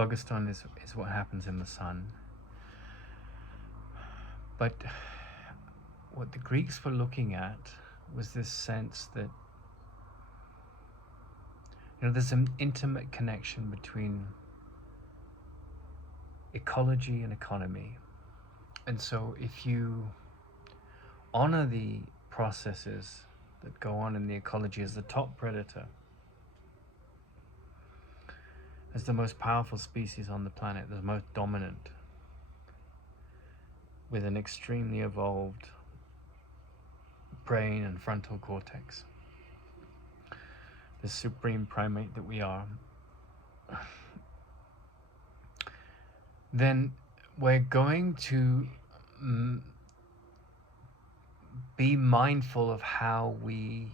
phlogiston is what happens in the sun. But what the Greeks were looking at was this sense that, there's an intimate connection between ecology and economy. And so if you honor the processes that go on in the ecology as the top predator, as the most powerful species on the planet, the most dominant, with an extremely evolved brain and frontal cortex, the supreme primate that we are, then we're going to be mindful of how we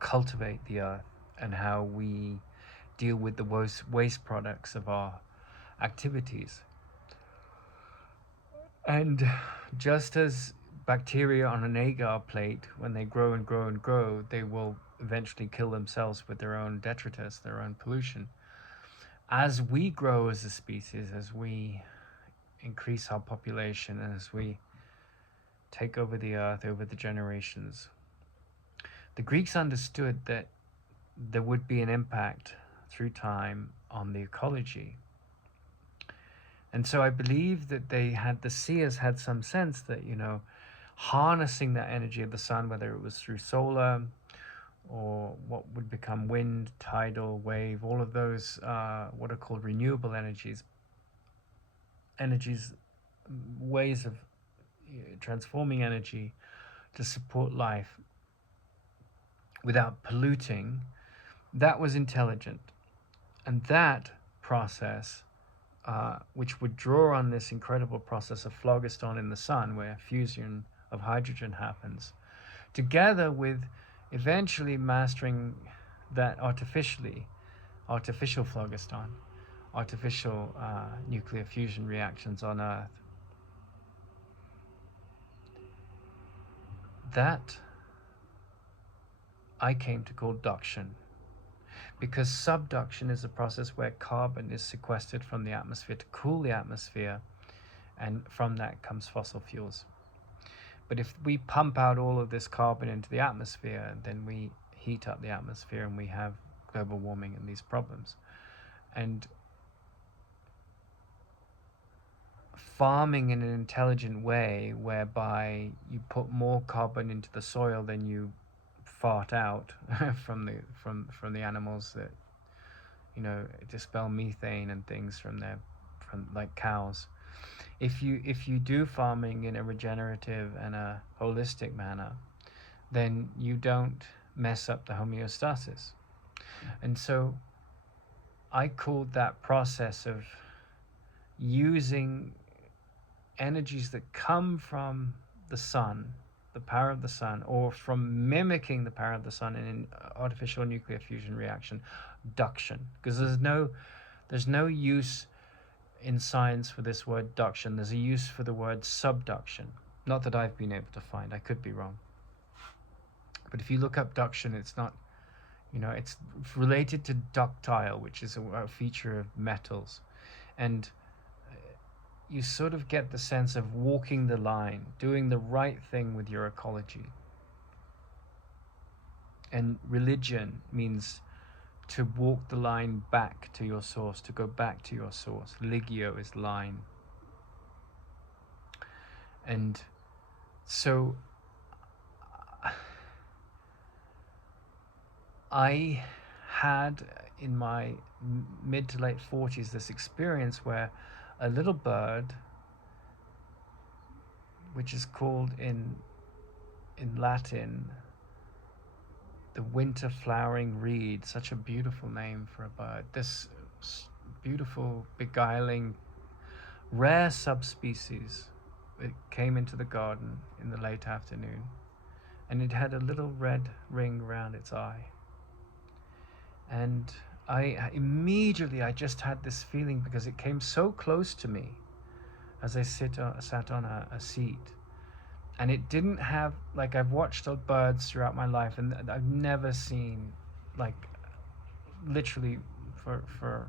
cultivate the earth and how we deal with the waste products of our activities. And just as bacteria on an agar plate, when they grow and grow and grow, they will eventually kill themselves with their own detritus, their own pollution. As we grow as a species, as we increase our population, and as we take over the earth over the generations, the Greeks understood that there would be an impact through time on the ecology. And so I believe that the seers had some sense that, harnessing that energy of the sun, whether it was through solar or what would become wind, tidal, wave, all of those what are called renewable energies, ways of transforming energy to support life without polluting, that was intelligent. And that process, which would draw on this incredible process of phlogiston in the sun, where fusion of hydrogen happens, together with eventually mastering that artificial phlogiston, artificial nuclear fusion reactions on Earth. That I came to call duction, because subduction is a process where carbon is sequestered from the atmosphere to cool the atmosphere, and from that comes fossil fuels. But if we pump out all of this carbon into the atmosphere, then we heat up the atmosphere and we have global warming and these problems. And farming in an intelligent way, whereby you put more carbon into the soil than you fart out from the animals that dispel methane and things from like cows. If you do farming in a regenerative and a holistic manner, then you don't mess up the homeostasis. And so I called that process of using energies that come from the sun, the power of the sun, or from mimicking the power of the sun in an artificial nuclear fusion reaction, duction. Because there's no use in science for this word duction. There's a use for the word subduction. Not that I've been able to find, I could be wrong. But if you look up duction, it's not, it's related to ductile, which is a feature of metals. And you sort of get the sense of walking the line, doing the right thing with your ecology. And religion means to walk the line back to your source, to go back to your source. Ligio is line. And so I had in my mid to late 40s this experience where a little bird, which is called in Latin the winter flowering reed, such a beautiful name for a bird, this beautiful, beguiling, rare subspecies, it came into the garden in the late afternoon, and it had a little red ring around its eye. And I just had this feeling, because it came so close to me as I sat on a seat. And it didn't have, like, I've watched birds throughout my life, and I've never seen, like, literally for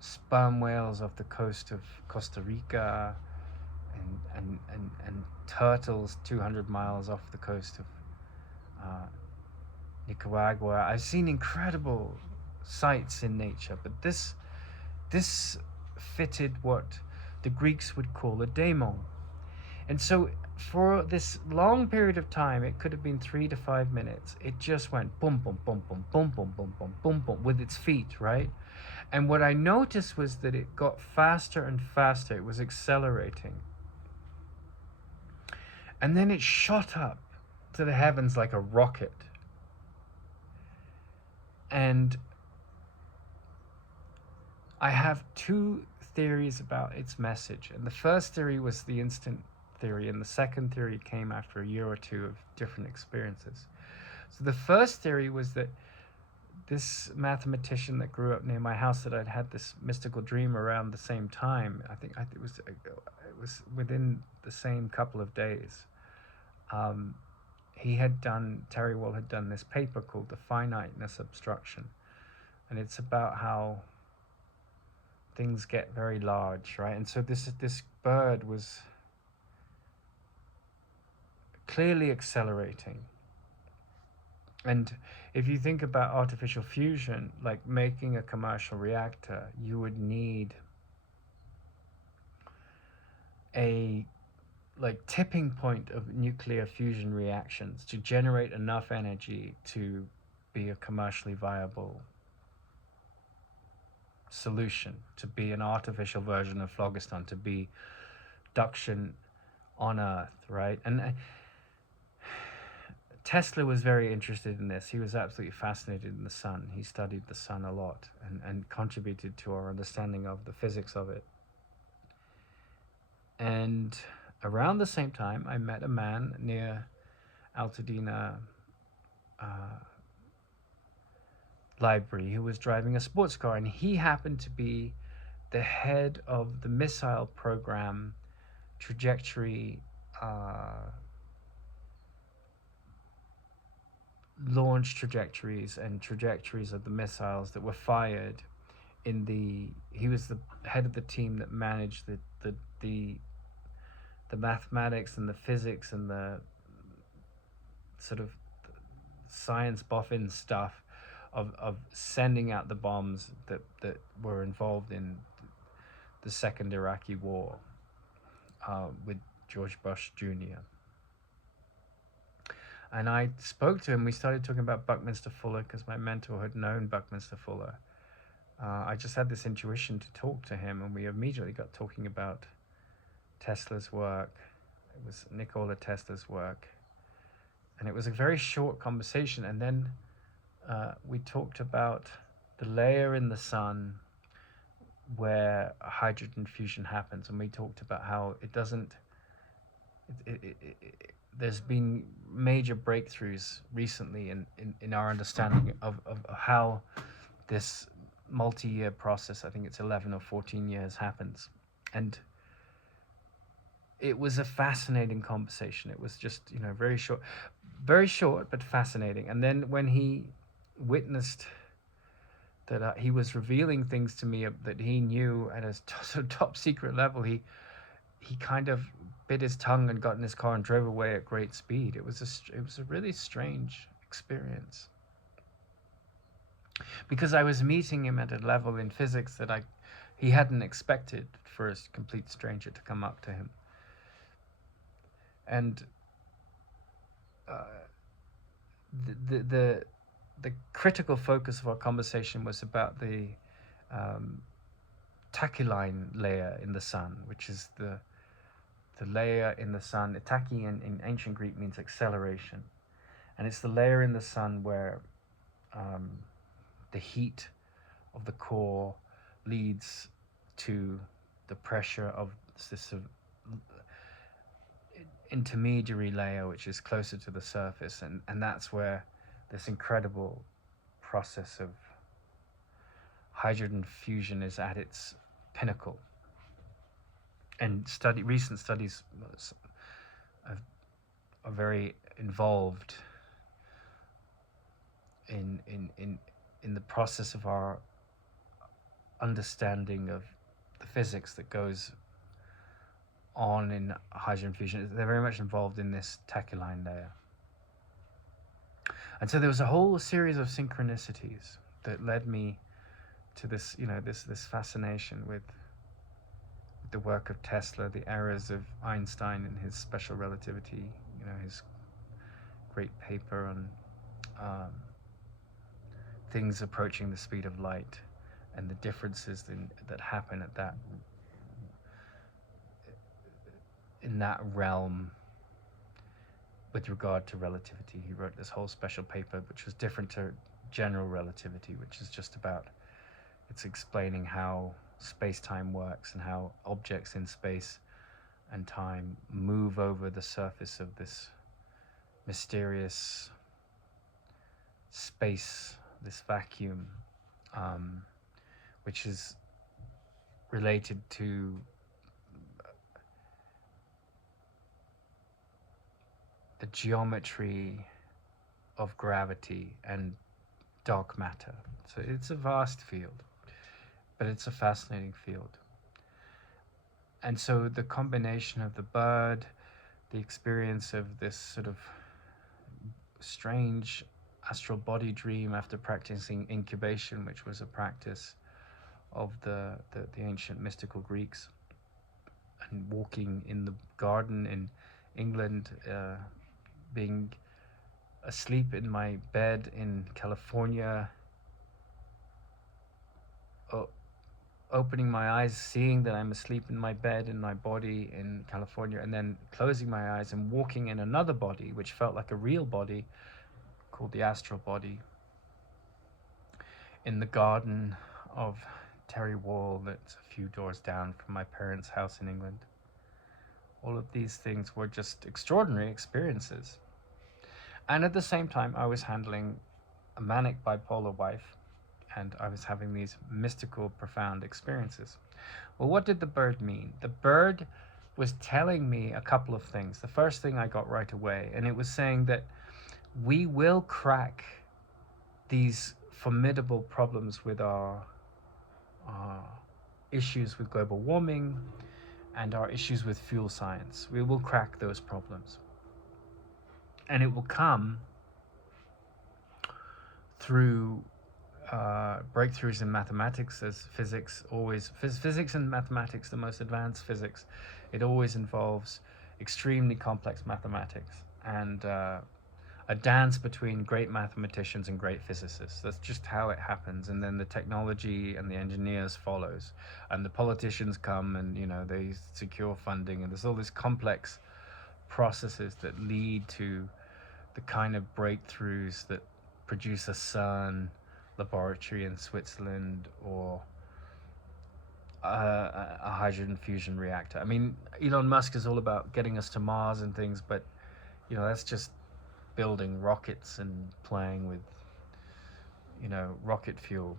sperm whales off the coast of Costa Rica, and turtles 200 miles off the coast of uh, Nicaragua. I've seen incredible sights in nature, but this fitted what the Greeks would call a daemon. And so for this long period of time, it could have been 3 to 5 minutes. It just went boom, boom, boom, boom, boom, boom, boom, boom, boom, boom with its feet, right? And what I noticed was that it got faster and faster. It was accelerating. And then it shot up to the heavens like a rocket. And I have two theories about its message. And the first theory was the instant theory, and the second theory came after a year or two of different experiences. So the first theory was that this mathematician that grew up near my house, that I'd had this mystical dream around the same time. I think it was within the same couple of days. Terry Wall had done this paper called The Finiteness Obstruction, and it's about how things get very large, right? And so this bird was clearly accelerating. And if you think about artificial fusion, like making a commercial reactor, you would need a tipping point of nuclear fusion reactions to generate enough energy to be a commercially viable solution, to be an artificial version of phlogiston, to be duction on Earth, right? And Tesla was very interested in this. He was absolutely fascinated in the sun. He studied the sun a lot and contributed to our understanding of the physics of it. And around the same time, I met a man near Altadena Library who was driving a sports car, and he happened to be the head of the missile program trajectory launch trajectories and trajectories of the missiles that were fired he was the head of the team that managed the mathematics and the physics and the sort of science boffin stuff of sending out the bombs that were involved in the second Iraqi war with George Bush Jr. And I spoke to him. We started talking about Buckminster Fuller because my mentor had known Buckminster Fuller. I just had this intuition to talk to him, and we immediately got talking about Tesla's work. It was Nikola Tesla's work. And it was a very short conversation. And then we talked about the layer in the sun where hydrogen fusion happens. And we talked about how it doesn't... there's been major breakthroughs recently in our understanding of how this multi-year process, I think it's 11 or 14 years, happens. And it was a fascinating conversation. It was just, very short, but fascinating. And then when he witnessed that he was revealing things to me that he knew at a top secret level, he kind of bit his tongue and got in his car and drove away at great speed. It was a really strange experience, because I was meeting him at a level in physics that he hadn't expected for a complete stranger to come up to him. And the critical focus of our conversation was about the tachyon layer in the sun, which is the layer in the sun. Tachy in ancient Greek means acceleration, and it's the layer in the sun where the heat of the core leads to the pressure of this intermediary layer, which is closer to the surface, and that's where this incredible process of hydrogen fusion is at its pinnacle. And recent studies are very involved in the process of our understanding of the physics that goes on in hydrogen fusion. They're very much involved in this tachyon layer. And so there was a whole series of synchronicities that led me to this, this fascination with the work of Tesla, the errors of Einstein in his special relativity, his great paper on things approaching the speed of light and the differences that happen at in that realm with regard to relativity. He wrote this whole special paper which was different to general relativity, which is just about, it's explaining how space-time works and how objects in space and time move over the surface of this mysterious space, this vacuum, which is related to the geometry of gravity and dark matter. So it's a vast field, but it's a fascinating field. And so the combination of the bird, the experience of this sort of strange astral body dream after practicing incubation, which was a practice of the ancient mystical Greeks, and walking in the garden in England, being asleep in my bed in California, opening my eyes, seeing that I'm asleep in my bed in my body in California, and then closing my eyes and walking in another body which felt like a real body called the astral body in the garden of Terry Wall that's a few doors down from my parents' house in England. All of these things were just extraordinary experiences. And at the same time, I was handling a manic bipolar wife, and I was having these mystical, profound experiences. Well, what did the bird mean? The bird was telling me a couple of things. The first thing I got right away, and it was saying that we will crack these formidable problems with our issues with global warming and our issues with fuel science. We will crack those problems. And it will come through breakthroughs in mathematics, as physics always, physics and mathematics, the most advanced physics, it always involves extremely complex mathematics and a dance between great mathematicians and great physicists. That's just how it happens. And then the technology and the engineers follows, and the politicians come and they secure funding, and there's all these complex processes that lead to the kind of breakthroughs that produce a CERN laboratory in Switzerland or a hydrogen fusion reactor. I mean, Elon Musk is all about getting us to Mars and things, but that's just building rockets and playing with rocket fuel.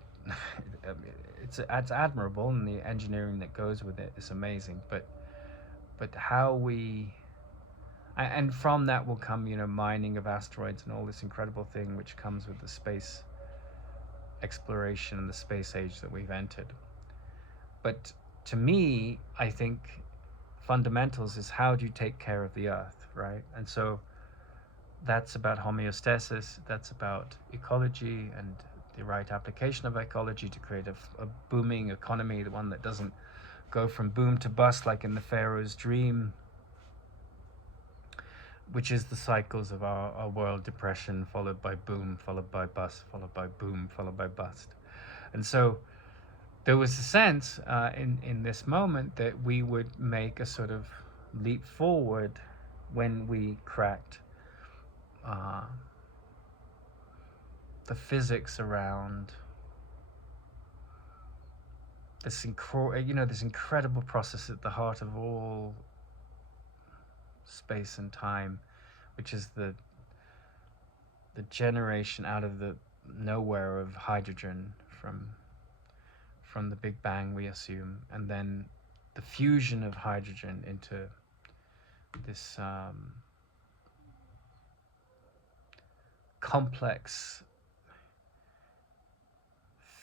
It's admirable, and the engineering that goes with it is amazing, but how we, and from that will come mining of asteroids and all this incredible thing which comes with the space exploration and the space age that we've entered. But to me, I think fundamentals is, how do you take care of the earth, right? And so that's about homeostasis, that's about ecology and the right application of ecology to create a booming economy, the one that doesn't go from boom to bust like in the Pharaoh's dream, which is the cycles of our world: depression followed by boom, followed by bust, followed by boom, followed by bust. And so there was a sense in this moment that we would make a sort of leap forward when we cracked the physics around this this incredible process at the heart of all space and time, which is the generation out of the nowhere of hydrogen from the Big Bang, we assume, and then the fusion of hydrogen into this complex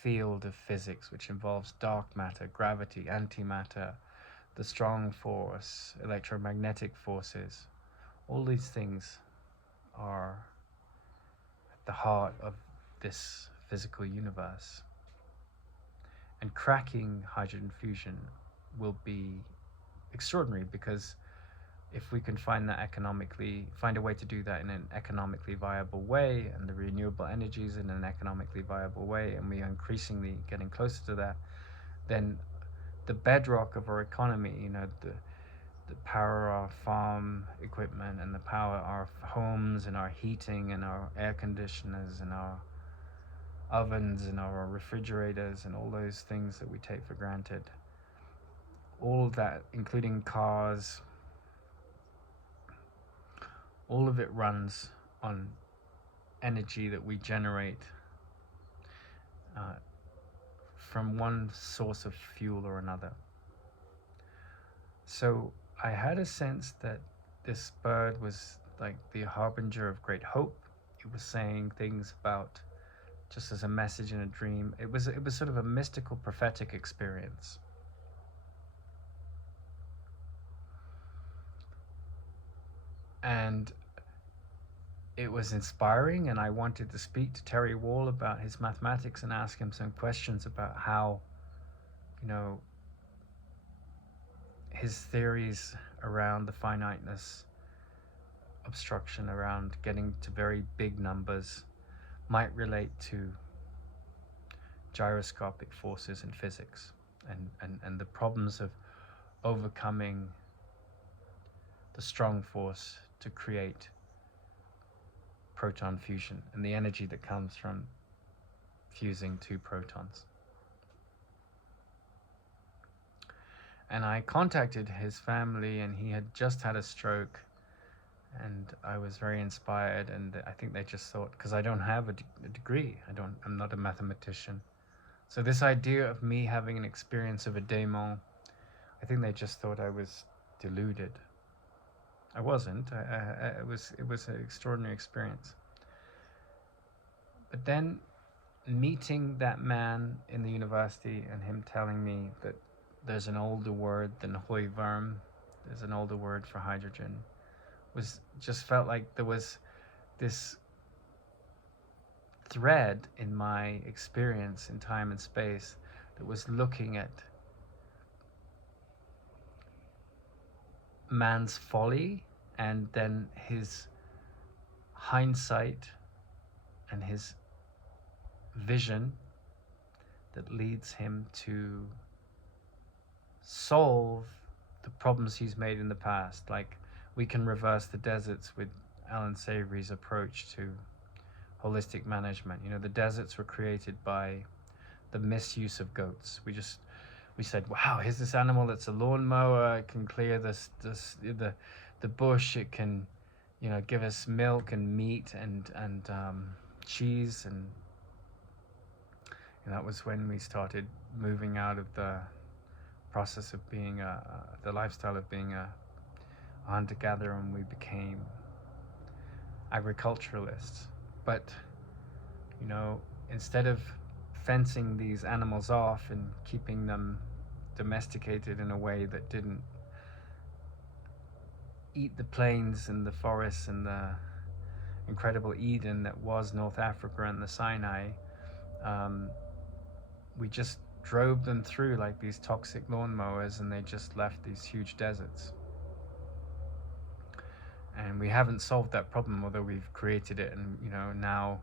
field of physics which involves dark matter, gravity, antimatter, the strong force, electromagnetic forces. All these things are at the heart of this physical universe. And cracking hydrogen fusion will be extraordinary, because if we can find a way to do that in an economically viable way, and the renewable energies in an economically viable way, and we are increasingly getting closer to that, then the bedrock of our economy, the power of our farm equipment, and the power of our homes and our heating and our air conditioners and our ovens and our refrigerators and all those things that we take for granted, all of that, including cars, all of it runs on energy that we generate from one source of fuel or another. So I had a sense that this bird was like the harbinger of great hope. It was saying things about, just as a message in a dream. It was sort of a mystical, prophetic experience. And it was inspiring, and I wanted to speak to Terry Wall about his mathematics and ask him some questions about how, his theories around the finiteness obstruction, around getting to very big numbers, might relate to gyroscopic forces in physics, and the problems of overcoming the strong force to create proton fusion and the energy that comes from fusing two protons. And I contacted his family, and he had just had a stroke, and I was very inspired, and I think they just thought, because I don't have a degree, I'm not a mathematician, so this idea of me having an experience of a daemon, I think they just thought I was deluded. I wasn't. It was an extraordinary experience. But then meeting that man in the university and him telling me that there's an older word than Hooivorm, there's an older word for hydrogen, just felt like there was this thread in my experience in time and space that was looking at man's folly, and then his hindsight and his vision that leads him to solve the problems he's made in the past. Like, we can reverse the deserts with Alan Savory's approach to holistic management. The deserts were created by the misuse of goats. We said, wow, here's this animal that's a lawnmower. It can clear the bush. It can, give us milk and meat and cheese, and that was when we started moving out of the process of being the lifestyle of being a hunter-gatherer, and we became agriculturalists. But instead of fencing these animals off and keeping them domesticated in a way that didn't eat the plains and the forests and the incredible Eden that was North Africa and the Sinai, we just drove them through like these toxic lawnmowers, and they just left these huge deserts. And we haven't solved that problem, although we've created it. And now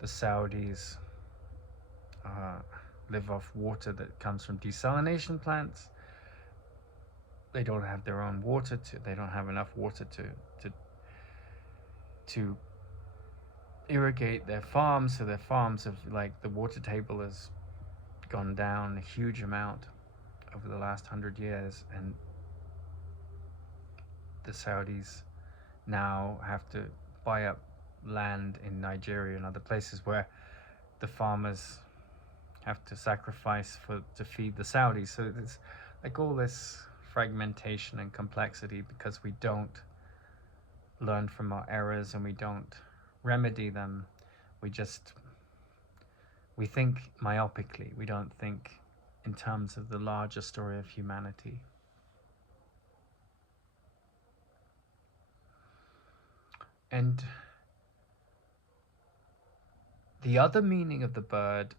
the Saudis live off water that comes from desalination plants. They don't have their own water they don't have enough water to irrigate their farms. So their farms have, like, the water table has gone down a huge amount over the last 100 years, and the Saudis now have to buy up land in Nigeria and other places where the farmers have to sacrifice to feed the Saudis. So it's like all this fragmentation and complexity because we don't learn from our errors and we don't remedy them. We just We think myopically, we don't think in terms of the larger story of humanity. And the other meaning of the bird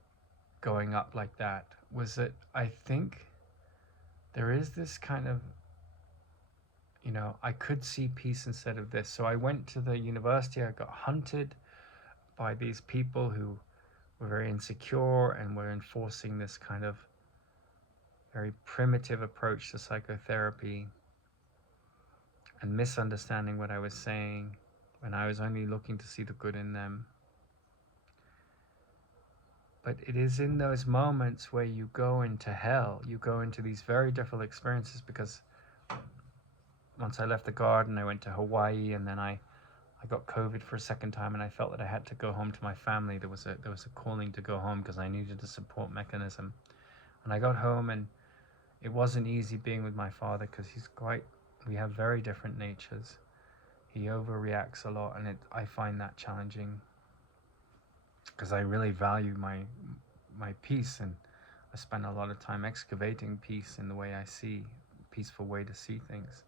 going up like that was that I think there is this kind of, I could see peace instead of this. So I went to the university, I got hunted by these people who were very insecure and were enforcing this kind of very primitive approach to psychotherapy and misunderstanding what I was saying when I was only looking to see the good in them. But it is in those moments where you go into hell, you go into these very difficult experiences, because once I left the garden, I went to Hawaii, and then I got COVID for a second time, and I felt that I had to go home to my family. There was a calling to go home because I needed a support mechanism. And I got home, and it wasn't easy being with my father because we have very different natures. He overreacts a lot, and I find that challenging because I really value my peace, and I spend a lot of time excavating peace in the way I see, peaceful way to see things.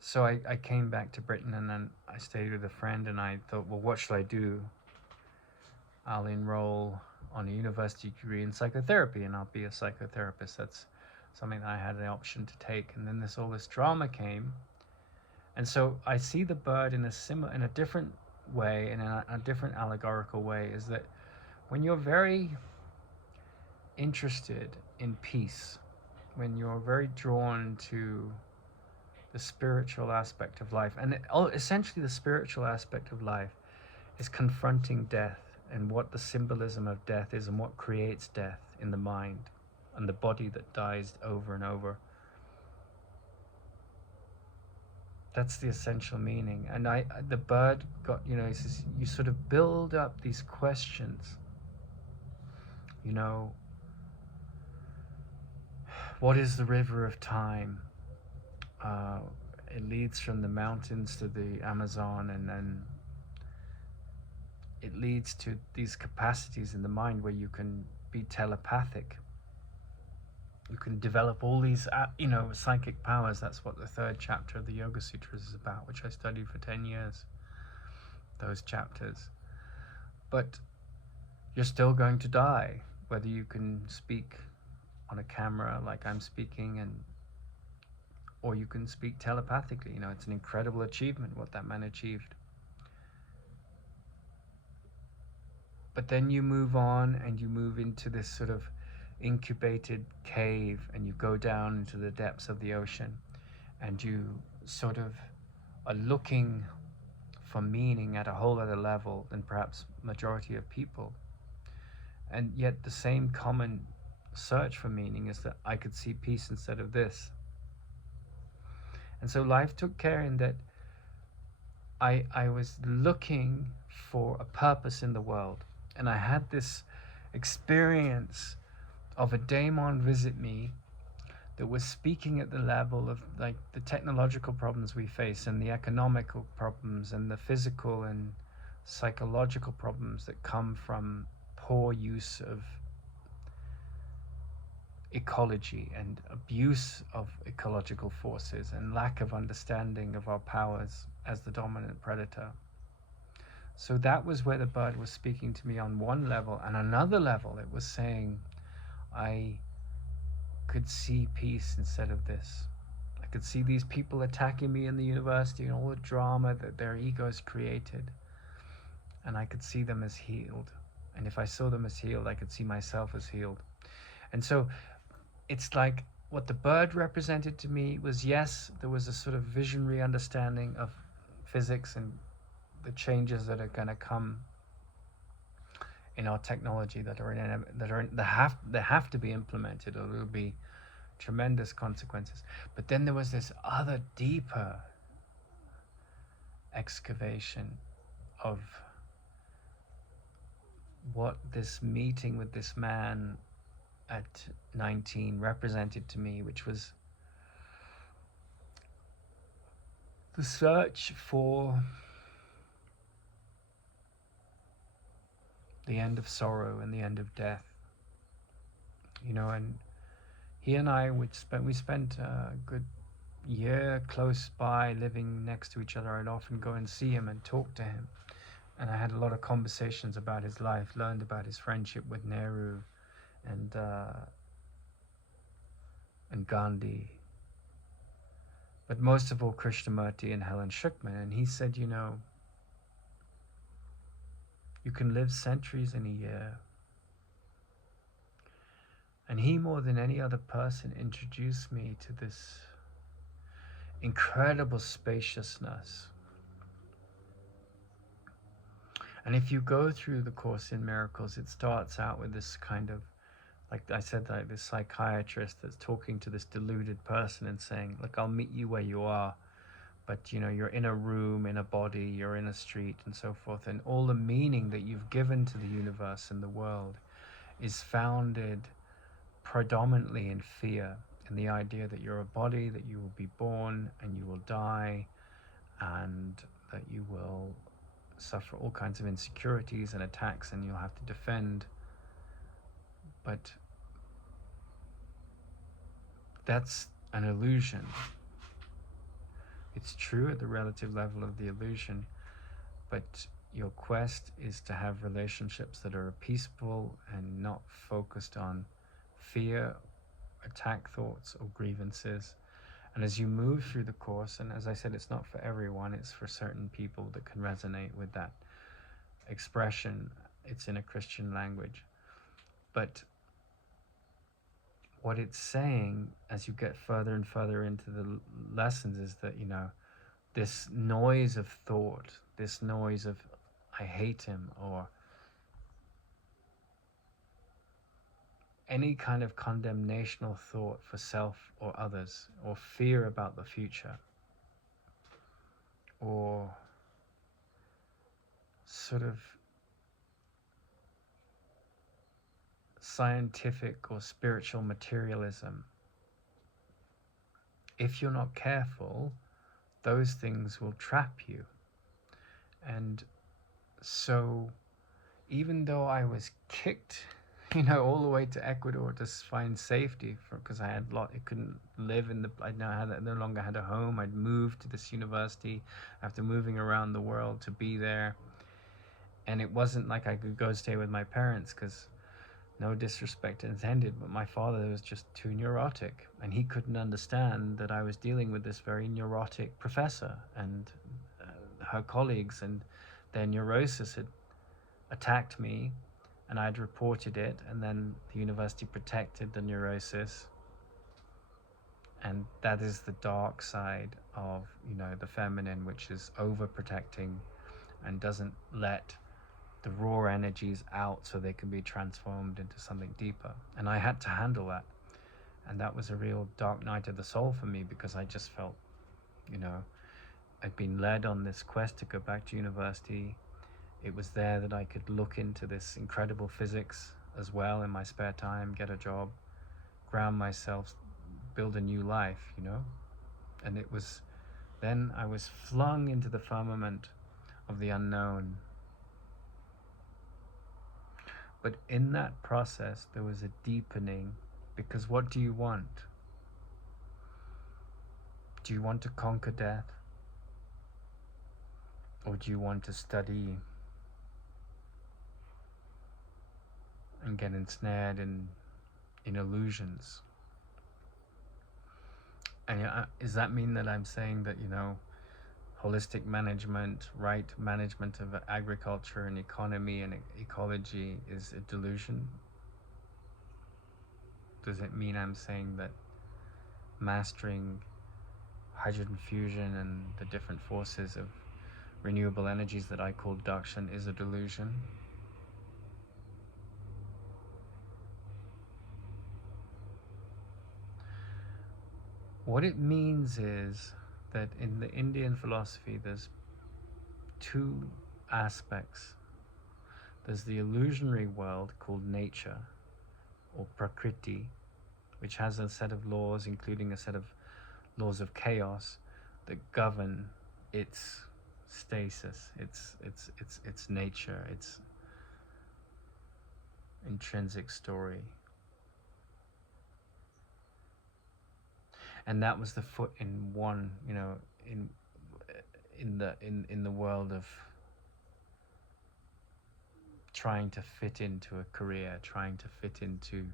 So I came back to Britain, and then I stayed with a friend, and I thought, well, what should I do? I'll enroll on a university degree in psychotherapy, and I'll be a psychotherapist. That's something that I had the option to take. And then all this drama came, and so I see the bird in a different way, and in a different allegorical way, is that when you're very interested in peace, when you're very drawn to the spiritual aspect of life, and essentially the spiritual aspect of life is confronting death and what the symbolism of death is and what creates death in the mind and the body that dies over and over. That's the essential meaning. And the bird got, he says, you sort of build up these questions, what is the river of time? It leads from the mountains to the Amazon, and then it leads to these capacities in the mind where you can be telepathic. You can develop all these, psychic powers. That's what the 3rd chapter of the Yoga Sutras is about, which I studied for 10 years, those chapters. But you're still going to die, whether you can speak on a camera like I'm speaking, or you can speak telepathically. It's an incredible achievement what that man achieved. But then you move on, and you move into this sort of incubated cave, and you go down into the depths of the ocean, and you sort of are looking for meaning at a whole other level than perhaps majority of people. And yet the same common search for meaning is that I could see peace instead of this. And so life took care in that I was looking for a purpose in the world. And I had this experience of a daemon visit me that was speaking at the level of like the technological problems we face, and the economical problems, and the physical and psychological problems that come from poor use of ecology and abuse of ecological forces and lack of understanding of our powers as the dominant predator. So that was where the bird was speaking to me on one level. And another level, it was saying, I could see peace instead of this. I could see these people attacking me in the university and all the drama that their egos created. And I could see them as healed. And if I saw them as healed, I could see myself as healed. And so it's like what the bird represented to me was, yes, there was a sort of visionary understanding of physics and the changes that are going to come in our technology that have to be implemented, or there will be tremendous consequences. But then there was this other deeper excavation of what this meeting with this man at 19 represented to me, which was the search for the end of sorrow and the end of death. And he and I we spent a good year close by, living next to each other. I'd often go and see him and talk to him, and I had a lot of conversations about his life, learned about his friendship with Nehru and Gandhi, but most of all Krishnamurti and Helen Schucman. And he said, you can live centuries in a year. And he, more than any other person, introduced me to this incredible spaciousness. And if you go through the Course in Miracles, it starts out with this kind of, like I said, like this psychiatrist that's talking to this deluded person and saying, look, I'll meet you where you are, but you're in a room, in a body, you're in a street, and so forth. And all the meaning that you've given to the universe and the world is founded predominantly in fear, in the idea that you're a body, that you will be born and you will die, and that you will suffer all kinds of insecurities and attacks, and you'll have to defend. But that's an illusion. It's true at the relative level of the illusion, but your quest is to have relationships that are peaceful and not focused on fear, attack thoughts, or grievances. And as you move through the Course, and as I said, it's not for everyone, it's for certain people that can resonate with that expression. It's in a Christian language. But what it's saying as you get further and further into the lessons is that, this noise of thought, this noise of I hate him, or any kind of condemnational thought for self or others, or fear about the future, or sort of scientific or spiritual materialism, if you're not careful, those things will trap you. And so even though I was kicked all the way to Ecuador to find safety, because I couldn't live in I no longer had a home. I'd moved to this university after moving around the world to be there, and it wasn't like I could go stay with my parents, because no disrespect intended, but my father was just too neurotic, and he couldn't understand that I was dealing with this very neurotic professor and her colleagues, and their neurosis had attacked me, and I'd reported it, and then the university protected the neurosis. And that is the dark side of, the feminine, which is overprotecting and doesn't let the raw energies out so they can be transformed into something deeper. And I had to handle that. And that was a real dark night of the soul for me, because I just felt, I'd been led on this quest to go back to university. It was there that I could look into this incredible physics as well in my spare time, get a job, ground myself, build a new life, And it was then I was flung into the firmament of the unknown. But in that process, there was a deepening, because what do you want? Do you want to conquer death? Or do you want to study and get ensnared in illusions? And does that mean that I'm saying that, holistic management, right management of agriculture and economy and ecology is a delusion? Does it mean I'm saying that mastering hydrogen fusion and the different forces of renewable energies that I call Dakshin is a delusion? What it means is that in the Indian philosophy, there's two aspects. There's the illusionary world called nature, or Prakriti, which has a set of laws, including a set of laws of chaos that govern its stasis, its nature, its intrinsic story. And that was the foot in one, in the world of trying to fit into a career, trying to fit into,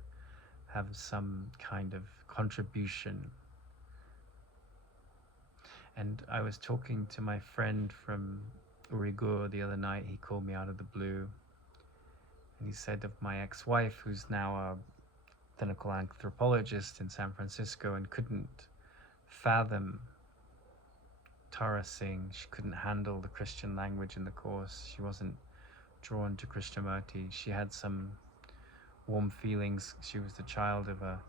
have some kind of contribution. And I was talking to my friend from Uyghur the other night. He called me out of the blue, and he said of my ex-wife, who's now a clinical anthropologist in San Francisco, and couldn't fathom Tara Singh. She couldn't handle the Christian language in the course. She wasn't drawn to Krishnamurti. She had some warm feelings. She was the child of a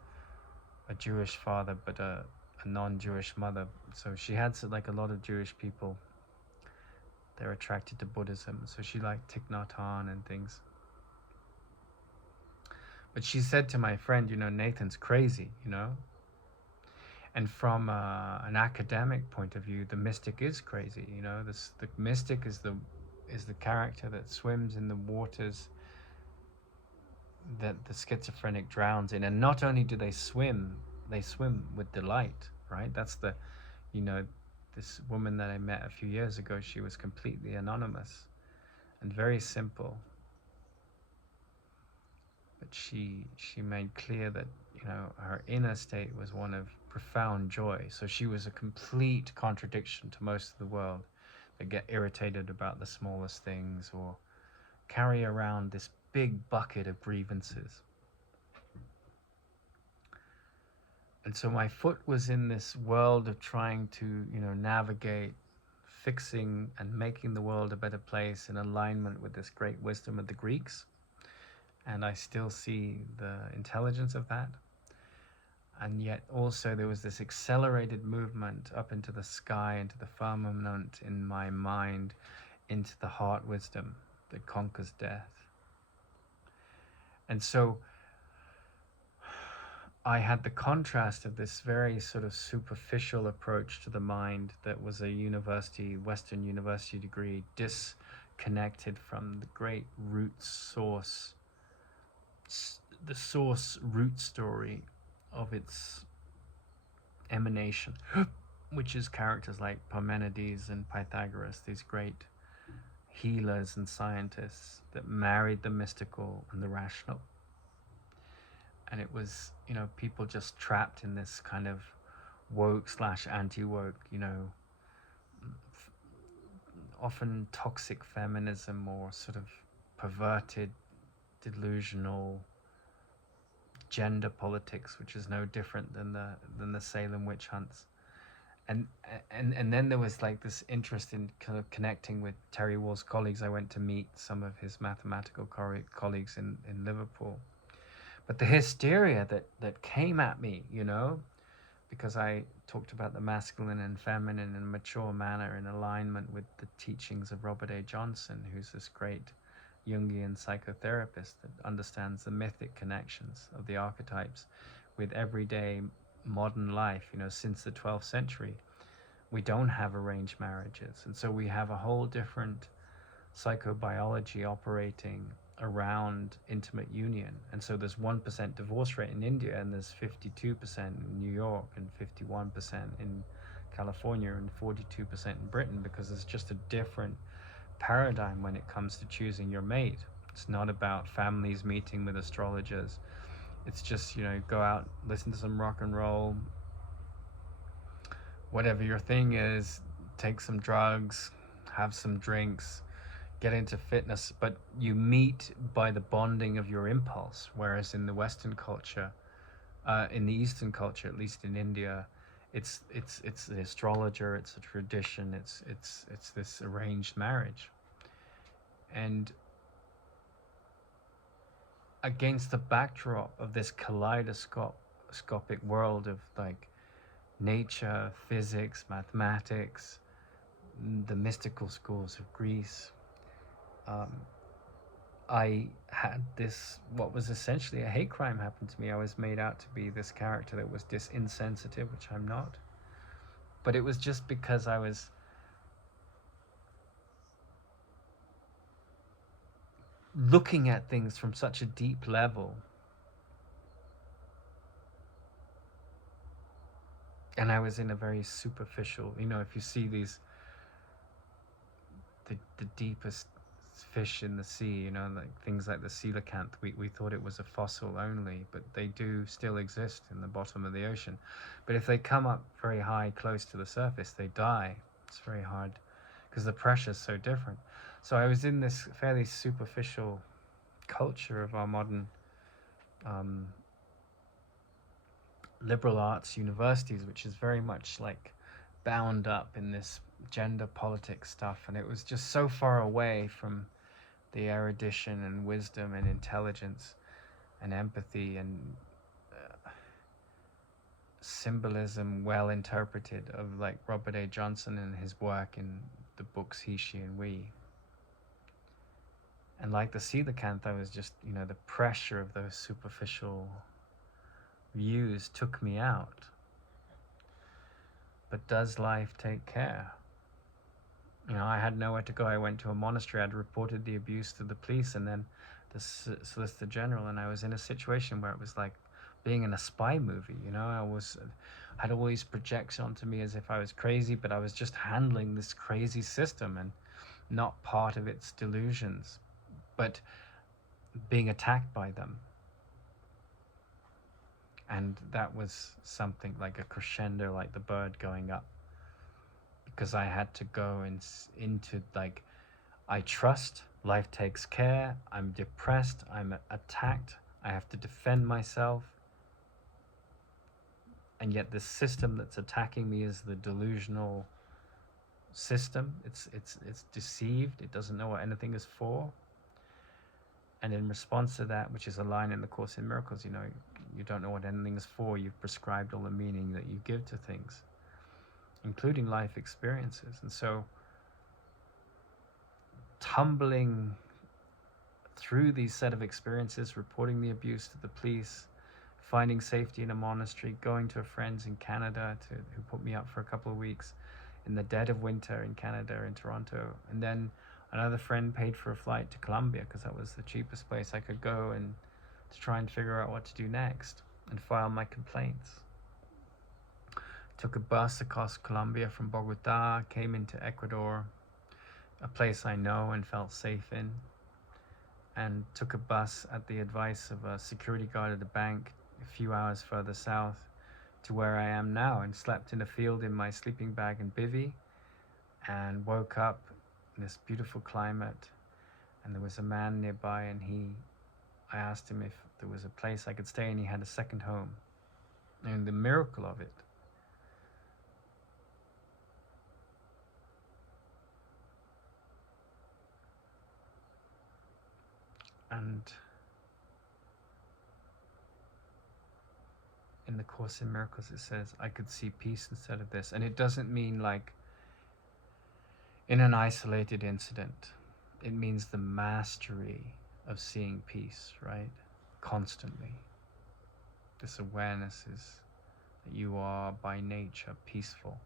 Jewish father, but a non-Jewish mother. So she had like a lot of Jewish people. They're attracted to Buddhism. So she liked Thich Nhat Hanh and things. But she said to my friend, Nathan's crazy, And from an academic point of view, the mystic is crazy. The mystic is the character that swims in the waters that the schizophrenic drowns in. And not only do they swim with delight, right? That's this woman that I met a few years ago, she was completely anonymous and very simple. But she made clear that, her inner state was one of profound joy. So she was a complete contradiction to most of the world that get irritated about the smallest things or carry around this big bucket of grievances. And so my foot was in this world of trying to, navigate, fixing and making the world a better place in alignment with this great wisdom of the Greeks. And I still see the intelligence of that. And yet also there was this accelerated movement up into the sky, into the firmament in my mind, into the heart wisdom that conquers death. And so I had the contrast of this very sort of superficial approach to the mind that was a Western university degree, disconnected from the great root source, the source root story of its emanation, which is characters like Parmenides and Pythagoras, these great healers and scientists that married the mystical and the rational. And it was, people just trapped in this kind of woke/anti-woke, often toxic feminism or sort of perverted, delusional gender politics, which is no different than the Salem witch hunts. And then there was like this interest in kind of connecting with Terry Wall's colleagues. I went to meet some of his mathematical colleagues in Liverpool. But the hysteria that came at me, because I talked about the masculine and feminine in a mature manner in alignment with the teachings of Robert A. Johnson, who's this great Jungian psychotherapist that understands the mythic connections of the archetypes with everyday modern life. Since the 12th century, we don't have arranged marriages. And so we have a whole different psychobiology operating around intimate union. And so there's 1% divorce rate in India, and there's 52% in New York, and 51% in California, and 42% in Britain, because there's just a different paradigm when it comes to choosing your mate. It's not about families meeting with astrologers. It's just, go out, listen to some rock and roll, whatever your thing is, take some drugs, have some drinks, get into fitness, but you meet by the bonding of your impulse. Whereas in the Western culture, in the Eastern culture, at least in India, it's the astrologer, it's a tradition, it's this arranged marriage. And against the backdrop of this kaleidoscopic world of like nature, physics, mathematics, the mystical schools of Greece, I had this, what was essentially a hate crime happen to me. I was made out to be this character that was insensitive, which I'm not. But it was just because I was looking at things from such a deep level. And I was in a very superficial, if you see the deepest fish in the sea, like things like the coelacanth, we thought it was a fossil only, but they do still exist in the bottom of the ocean. But if they come up very high, close to the surface, they die. It's very hard because the pressure is so different. So I was in this fairly superficial culture of our modern um, liberal arts universities, which is very much like bound up in this gender politics stuff, and it was just so far away from the erudition and wisdom and intelligence and empathy and symbolism well interpreted of like Robert A. Johnson and his work in the books He, She, and We. And like the coelacanth, I was just, the pressure of those superficial views took me out. But does life take care? I had nowhere to go. I went to a monastery. I'd reported the abuse to the police and then the Solicitor General, and I was in a situation where it was like being in a spy movie. Had all these projects onto me as if I was crazy, but I was just handling this crazy system and not part of its delusions, but being attacked by them. And that was something like a crescendo, like the bird going up, because I had to go into like, I trust, life takes care, I'm depressed, I'm attacked, I have to defend myself. And yet this system that's attacking me is the delusional system. It's deceived. It doesn't know what anything is for. And in response to that, which is a line in the Course in Miracles, you don't know what anything is for. You've prescribed all the meaning that you give to things, including life experiences. And so tumbling through these set of experiences, reporting the abuse to the police, finding safety in a monastery, going to a friend's in Canada who put me up for a couple of weeks in the dead of winter in Canada, in Toronto. And then another friend paid for a flight to Colombia because that was the cheapest place I could go, and to try and figure out what to do next and file my complaints. Took a bus across Colombia from Bogota, came into Ecuador, a place I know and felt safe in, and took a bus at the advice of a security guard at a bank a few hours further south to where I am now, and slept in a field in my sleeping bag and bivvy, and woke up in this beautiful climate. And there was a man nearby, and I asked him if there was a place I could stay, and he had a second home. And the miracle of it, and in the Course in Miracles it says I could see peace instead of this. And it doesn't mean like in an isolated incident. It means the mastery of seeing peace, right? Constantly. This awareness is that you are by nature peaceful.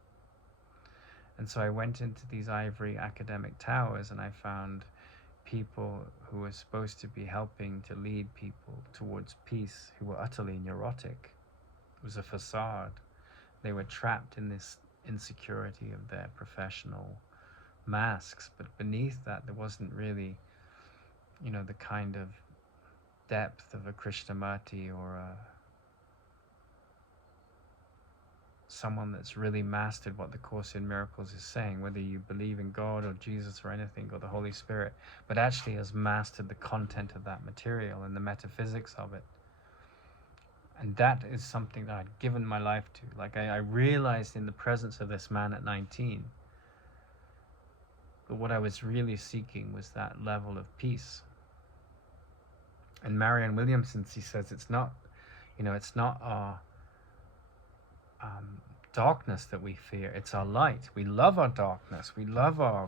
And so I went into these ivory academic towers, and I found people who were supposed to be helping to lead people towards peace who were utterly neurotic. It was a facade. They were trapped in this insecurity of their professional masks, but beneath that there wasn't really, the kind of depth of a Krishnamurti or someone that's really mastered what the Course in Miracles is saying, whether you believe in God or Jesus or anything, or the Holy Spirit, but actually has mastered the content of that material and the metaphysics of it. And that is something that I'd given my life to. Like I realized in the presence of this man at 19 that what I was really seeking was that level of peace. And Marianne Williamson, she says, it's not our darkness that we fear, it's our light. We love our darkness, we love our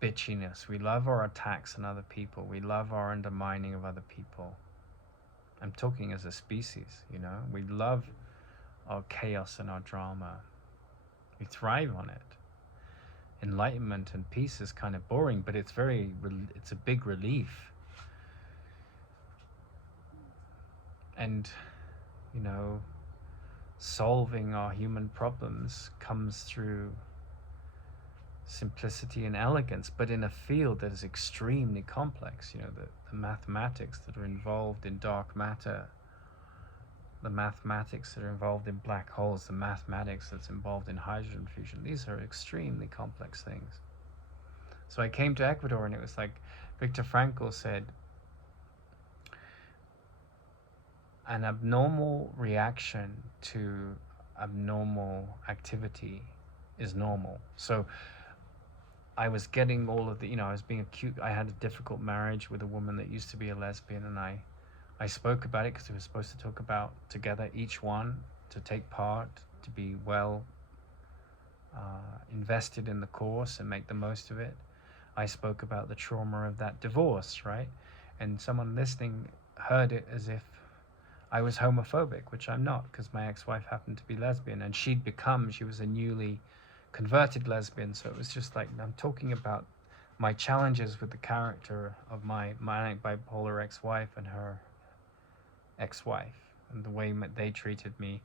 bitchiness, we love our attacks on other people, we love our undermining of other people. I'm talking as a species, we love our chaos and our drama. We thrive on it. enlightenment and peace is kind of boring, but it's it's a big relief. And, you know, solving our human problems comes through simplicity and elegance, but in a field that is extremely complex. You know, the mathematics that are involved in dark matter, the mathematics that are involved in black holes, the mathematics that's involved in hydrogen fusion, these are extremely complex things. So I came to Ecuador, and it was like Viktor Frankl said, an abnormal reaction to abnormal activity is normal. So I was getting all of the, you know, I was being acute. I had a difficult marriage with a woman that used to be a lesbian, and I spoke about it because we were supposed to talk about together, each one, to take part, to be well invested in the course and make the most of it. I spoke about the trauma of that divorce, right? And someone listening heard it as if I was homophobic, which I'm not, because my ex-wife happened to be lesbian, and she was a newly converted lesbian. So it was just like, I'm talking about my challenges with the character of my manic bipolar ex-wife and her ex-wife, and the way they treated me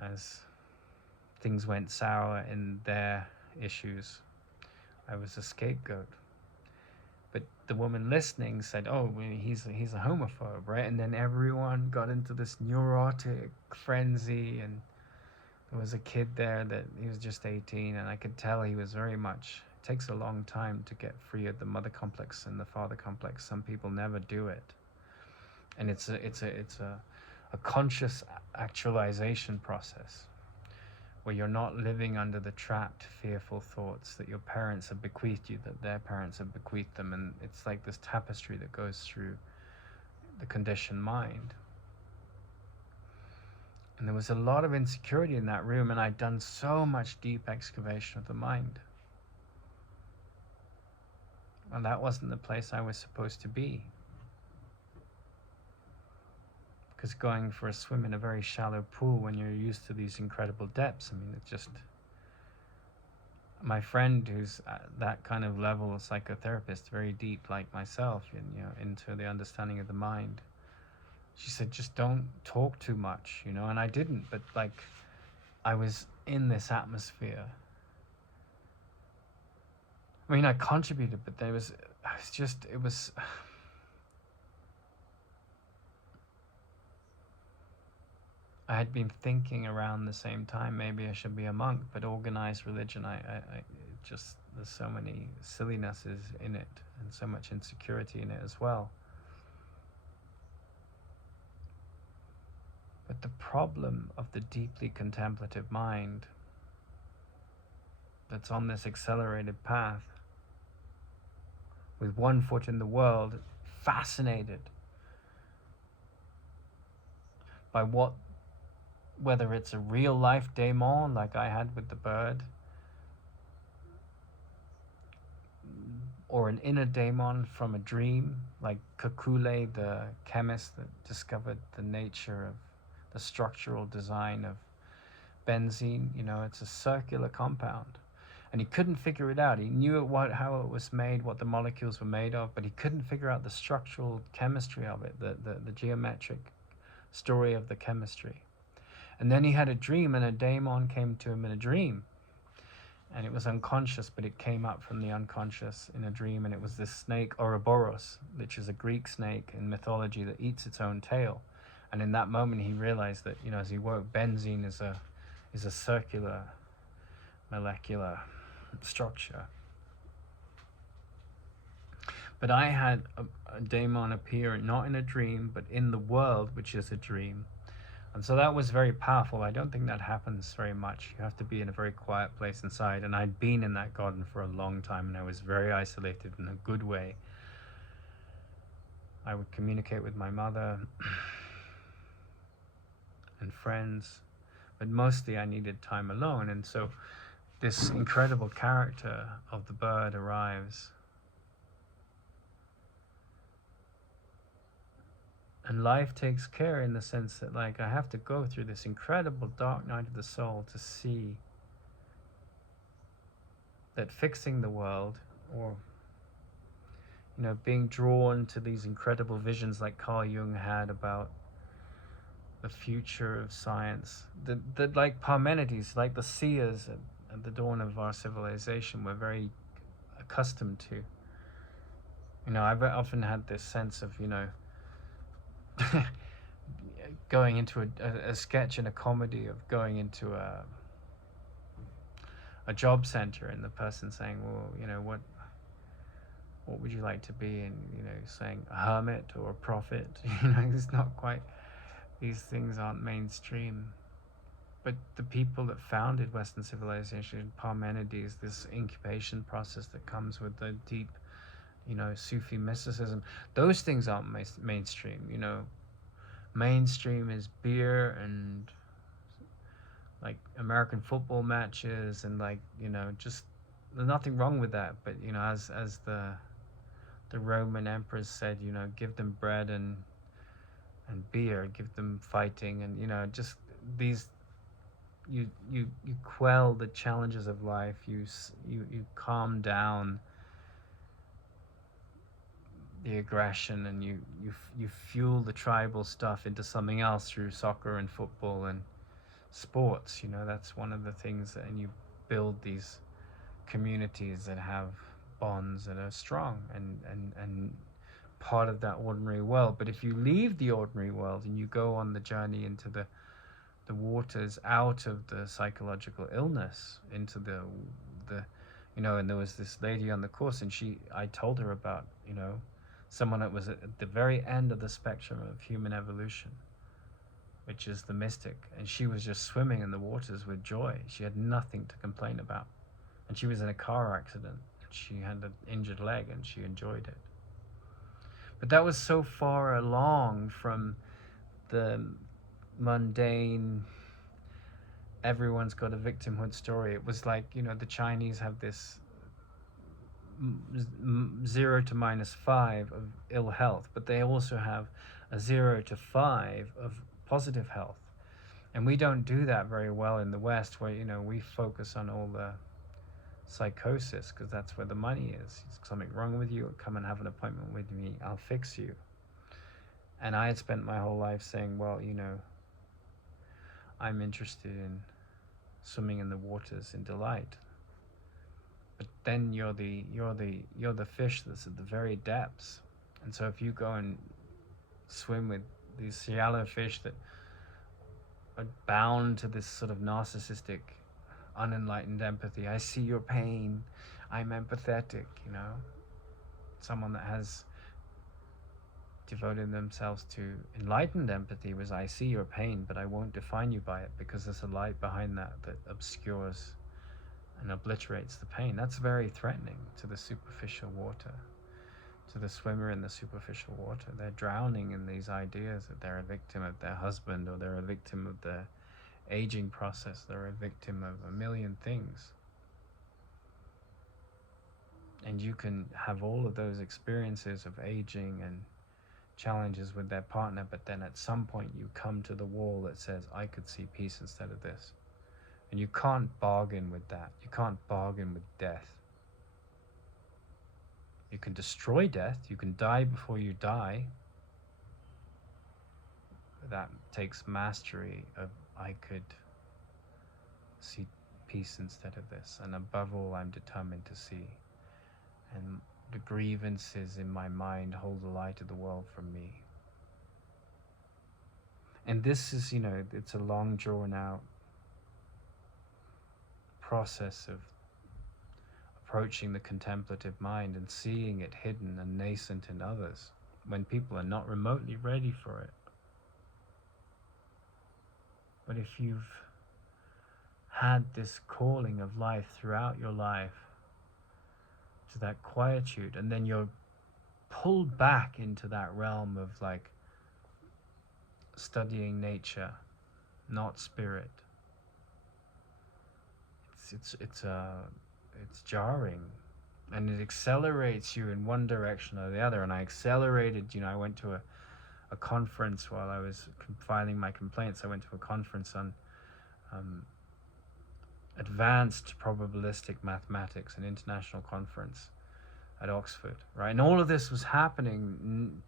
as things went sour in their issues. I was a scapegoat. But the woman listening said, "Oh, he's a homophobe, right?" And then everyone got into this neurotic frenzy, and there was a kid there that he was just 18, and I could tell he was very much. It takes a long time to get free of the mother complex and the father complex. Some people never do it, and it's a conscious actualization process, where you're not living under the trapped, fearful thoughts that your parents have bequeathed you, that their parents have bequeathed them. And it's like this tapestry that goes through the conditioned mind. And there was a lot of insecurity in that room, and I'd done so much deep excavation of the mind. And that wasn't the place I was supposed to be. Because going for a swim in a very shallow pool when you're used to these incredible depths, I mean, it's just... My friend who's that kind of level of psychotherapist, very deep like myself, and, you know, into the understanding of the mind, she said, just don't talk too much, you know. And I didn't, but like, I was in this atmosphere. I mean, I contributed, but it was I had been thinking around the same time, maybe I should be a monk, but organized religion, I just, there's so many sillinesses in it and so much insecurity in it as well. But the problem of the deeply contemplative mind that's on this accelerated path, with one foot in the world, fascinated by whether it's a real life daemon like I had with the bird, or an inner daemon from a dream, like Kekule, the chemist that discovered the nature of the structural design of benzene. You know, it's a circular compound, and he couldn't figure it out. He knew how it was made, what the molecules were made of, but he couldn't figure out the structural chemistry of it, the geometric story of the chemistry. And then he had a dream, and a daemon came to him in a dream. And it was unconscious, but it came up from the unconscious in a dream, and it was this snake, Ouroboros, which is a Greek snake in mythology that eats its own tail. And in that moment, he realized that, you know, as he woke, benzene is a circular molecular structure. But I had a daemon appear not in a dream, but in the world, which is a dream. And so that was very powerful. I don't think that happens very much. You have to be in a very quiet place inside. And I'd been in that garden for a long time, and I was very isolated in a good way. I would communicate with my mother and friends, but mostly I needed time alone. And so this incredible character of the bird arrives. And life takes care in the sense that, like, I have to go through this incredible dark night of the soul to see that fixing the world, or being drawn to these incredible visions like Carl Jung had about the future of science, that like Parmenides, like the seers at the dawn of our civilization, were very accustomed to. I've often had this sense of, going into a sketch in a comedy of going into a job center, and the person saying, well, what would you like to be? And, saying a hermit or a prophet. It's not quite, these things aren't mainstream. But the people that founded Western civilization, Parmenides, this incubation process that comes with the deep, Sufi mysticism, those things aren't mainstream. Mainstream is beer and like American football matches, and like, just, there's nothing wrong with that. But as the Roman emperors said, give them bread and beer, give them fighting, and just these, you quell the challenges of life, you calm down the aggression, and you fuel the tribal stuff into something else through soccer and football and sports. That's one of the things and you build these communities that have bonds that are strong and part of that ordinary world. But if you leave the ordinary world and you go on the journey into the waters, out of the psychological illness, into the and there was this lady on the course, and I told her about someone that was at the very end of the spectrum of human evolution, which is the mystic, and she was just swimming in the waters with joy. She had nothing to complain about, and she was in a car accident. She had an injured leg, and she enjoyed it. But that was so far along from the mundane, everyone's got a victimhood story. It was like, the Chinese have this 0 to -5 of ill health, but they also have a 0 to 5 of positive health. And we don't do that very well in the West, where, we focus on all the psychosis, because that's where the money is. Something wrong with you, come and have an appointment with me, I'll fix you. And I had spent my whole life saying, well, I'm interested in swimming in the waters in delight. But then you're the fish that's at the very depths. And so if you go and swim with these shallow fish that are bound to this sort of narcissistic, unenlightened empathy, I see your pain, I'm empathetic, someone that has devoted themselves to enlightened empathy was, I see your pain, but I won't define you by it, because there's a light behind that obscures and obliterates the pain. That's very threatening to the superficial water, to the swimmer in the superficial water. They're drowning in these ideas that they're a victim of their husband, or they're a victim of the aging process, they're a victim of a million things. And you can have all of those experiences of aging and challenges with their partner, but then at some point you come to the wall that says, I could see peace instead of this. And you can't bargain with that. You can't bargain with death. You can destroy death, you can die before you die. That takes mastery of, I could see peace instead of this, and above all, I'm determined to see. And the grievances in my mind hold the light of the world from me. And this is, it's a long drawn out process of approaching the contemplative mind and seeing it hidden and nascent in others when people are not remotely ready for it. But if you've had this calling of life throughout your life to that quietude, and then you're pulled back into that realm of like studying nature, not spirit, it's jarring, and it accelerates you in one direction or the other. And I accelerated, I went to a conference while I was filing my complaints. I went to a conference on advanced probabilistic mathematics, an international conference at Oxford, right? And all of this was happening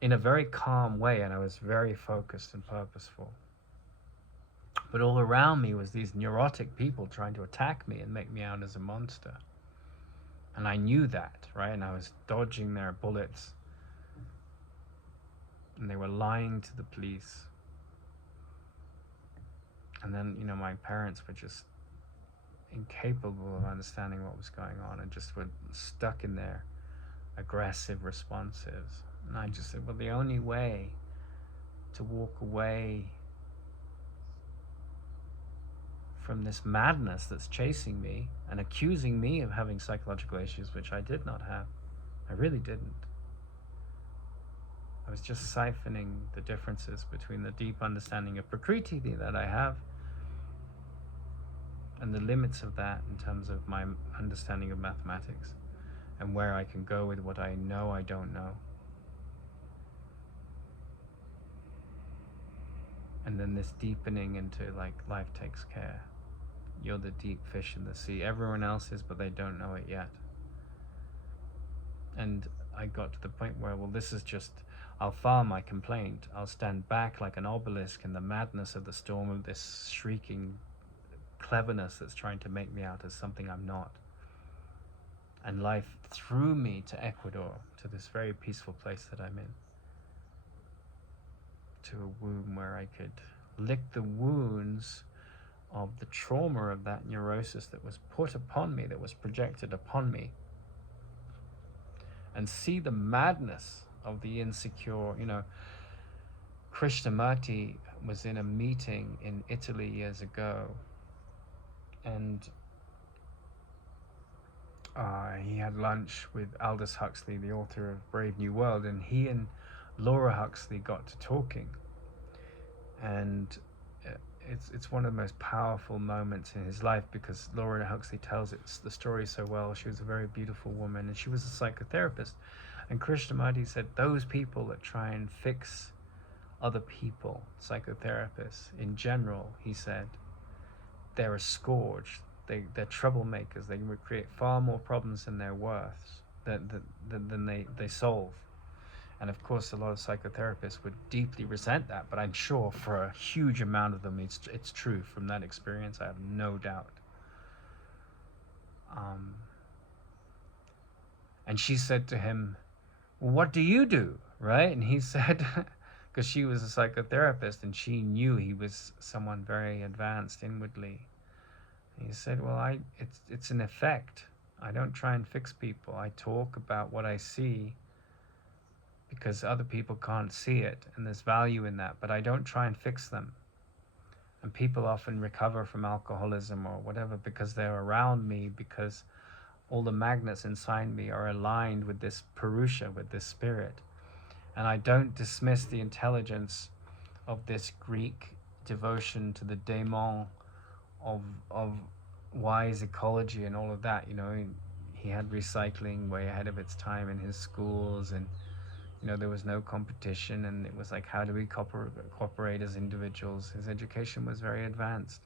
in a very calm way, and I was very focused and purposeful. But all around me was these neurotic people trying to attack me and make me out as a monster. And I knew that, right? And I was dodging their bullets. And they were lying to the police. And then, my parents were just incapable of understanding what was going on and just were stuck in their aggressive responses. And I just said, well, the only way to walk away from this madness that's chasing me and accusing me of having psychological issues, which I did not have. I really didn't. I was just siphoning the differences between the deep understanding of Prakriti that I have and the limits of that in terms of my understanding of mathematics and where I can go with what I know I don't know. And then this deepening into life takes care. You're the deep fish in the sea. Everyone else is, but they don't know it yet. And I got to the point where, well, this is just, I'll file my complaint. I'll stand back like an obelisk in the madness of the storm of this shrieking cleverness that's trying to make me out as something I'm not. And life threw me to Ecuador, to this very peaceful place that I'm in, to a womb where I could lick the wounds of the trauma of that neurosis that was put upon me, that was projected upon me, and see the madness of the insecure. Krishnamurti was in a meeting in Italy years ago, and he had lunch with Aldous Huxley, the author of Brave New World, and he and Laura Huxley got to talking, and it's one of the most powerful moments in his life, because Laura Huxley tells the story so well. She was a very beautiful woman, and she was a psychotherapist. And Krishnamurti said, those people that try and fix other people, psychotherapists in general, he said, they're a scourge. They're troublemakers. They create far more problems than they're worth, than they solve. And of course, a lot of psychotherapists would deeply resent that, but I'm sure for a huge amount of them, it's true. From that experience, I have no doubt. And she said to him, well, what do you do, right? And he said, because she was a psychotherapist and she knew he was someone very advanced inwardly. He said, well, it's an effect. I don't try and fix people. I talk about what I see, because other people can't see it, and there's value in that, but I don't try and fix them. And people often recover from alcoholism or whatever because they're around me, because all the magnets inside me are aligned with this Purusha, with this spirit. And I don't dismiss the intelligence of this Greek devotion to the daemon of wise ecology and all of that. He had recycling way ahead of its time in his schools, and there was no competition, and it was like, how do we cooperate as individuals? His education was very advanced.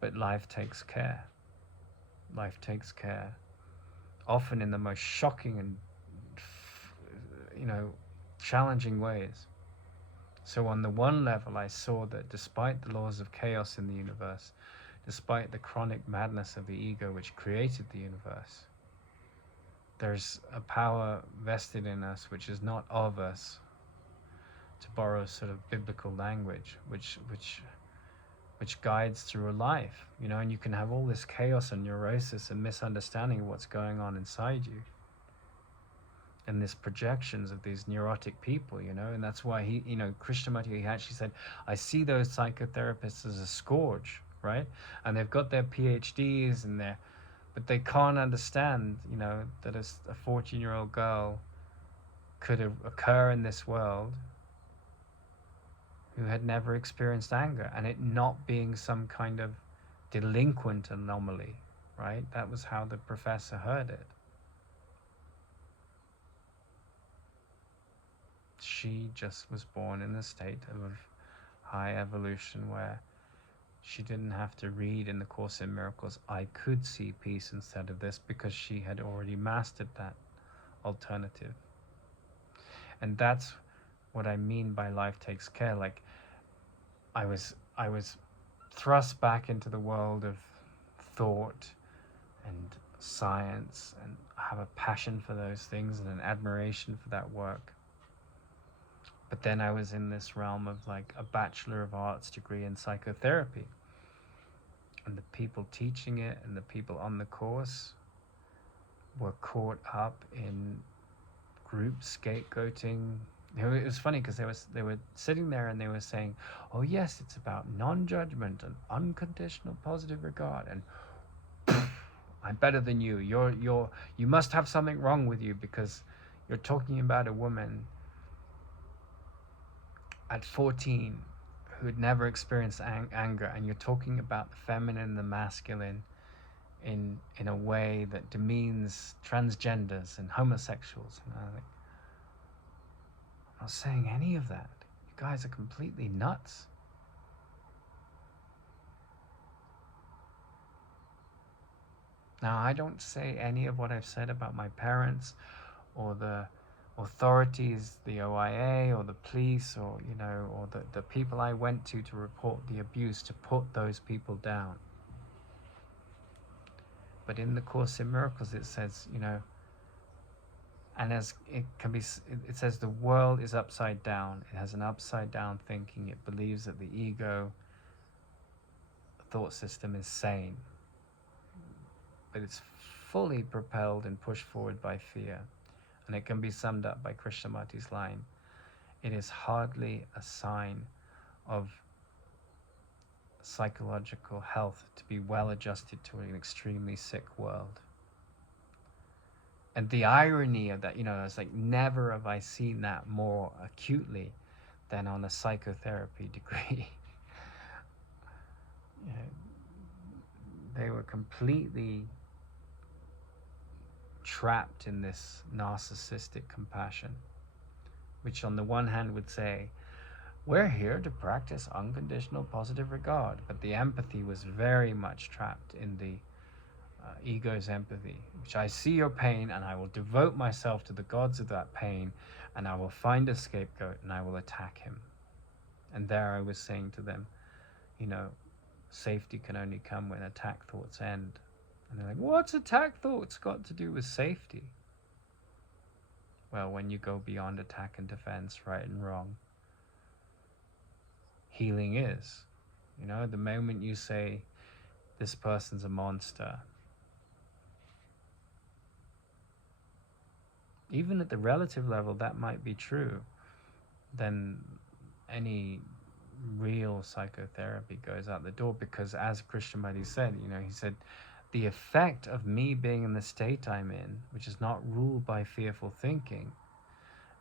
But life takes care. Life takes care. Often in the most shocking and, challenging ways. So on the one level, I saw that despite the laws of chaos in the universe, despite the chronic madness of the ego which created the universe, there's a power vested in us which is not of us, to borrow sort of biblical language, which guides through a life, and you can have all this chaos and neurosis and misunderstanding of what's going on inside you, and these projections of these neurotic people, and that's why Krishnamurti, he actually said, I see those psychotherapists as a scourge, right? And they've got their PhDs and but they can't understand, that a 14-year-old girl could occur in this world who had never experienced anger, and it not being some kind of delinquent anomaly, right? That was how the professor heard it. She just was born in a state of high evolution where she didn't have to read in the Course in Miracles, I could see peace instead of this, because she had already mastered that alternative. And that's what I mean by life takes care. Like, I was thrust back into the world of thought and science, and I have a passion for those things and an admiration for that work. But then I was in this realm of like a Bachelor of Arts degree in psychotherapy, and the people teaching it and the people on the course were caught up in group scapegoating. It was funny because they were sitting there and they were saying, "Oh yes, it's about non-judgment and unconditional positive regard," and I'm better than you. You must have something wrong with you because you're talking about a woman at 14 who had never experienced anger, and you're talking about the feminine and the masculine in a way that demeans transgenders and homosexuals. And I'm not saying any of that. You guys are completely nuts. Now, I don't say any of what I've said about my parents or the authorities, the OIA or the police, or or the people I went to report the abuse, to put those people down. But in the Course in Miracles it says, and as it says the world is upside down. It has an upside down thinking. It believes that the ego thought system is sane, but it's fully propelled and pushed forward by fear. And it can be summed up by Krishnamurti's line: it is hardly a sign of psychological health to be well adjusted to an extremely sick world. And the irony of that, it's like, never have I seen that more acutely than on a psychotherapy degree. They were completely trapped in this narcissistic compassion, which on the one hand would say, we're here to practice unconditional positive regard, but the empathy was very much trapped in the ego's empathy, which I see your pain and I will devote myself to the gods of that pain, and I will find a scapegoat and I will attack him. And there I was saying to them, safety can only come when attack thoughts end. And they're like, what's attack thoughts got to do with safety? Well, when you go beyond attack and defense, right and wrong, healing is. The moment you say this person's a monster, even at the relative level that might be true, then any real psychotherapy goes out the door. Because as Krishnamurti said, he said, the effect of me being in the state I'm in, which is not ruled by fearful thinking,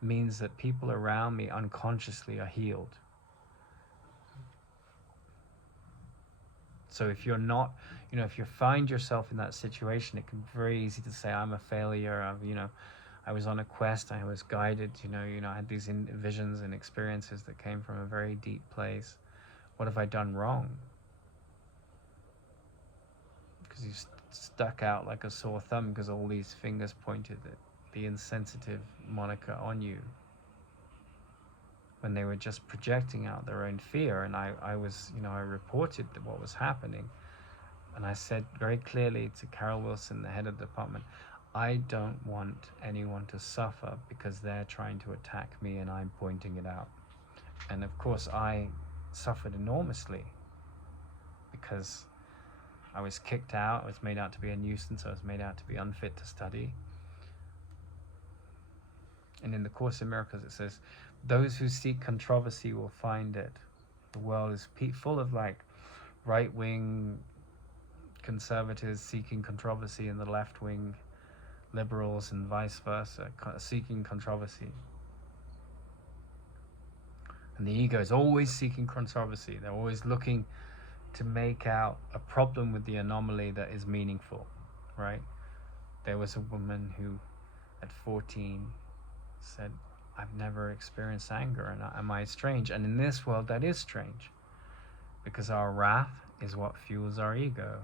means that people around me unconsciously are healed. So if you're not, if you find yourself in that situation, it can be very easy to say, I'm a failure. I was on a quest. I was guided. I had these visions and experiences that came from a very deep place. What have I done wrong? Because you stuck out like a sore thumb because all these fingers pointed at the insensitive moniker on you, when they were just projecting out their own fear. And I was, I reported what was happening. And I said very clearly to Carol Wilson, the head of the department, I don't want anyone to suffer because they're trying to attack me and I'm pointing it out. And of course I suffered enormously because I was kicked out. I was made out to be a nuisance. I was made out to be unfit to study. And in the Course in Miracles it says, those who seek controversy will find it. The world is full of right-wing conservatives seeking controversy, and the left-wing liberals and vice versa seeking controversy. And the ego is always seeking controversy. They're always looking to make out a problem with the anomaly that is meaningful, right? There was a woman who at 14 said, I've never experienced anger, and am I strange? And in this world, that is strange, because our wrath is what fuels our ego.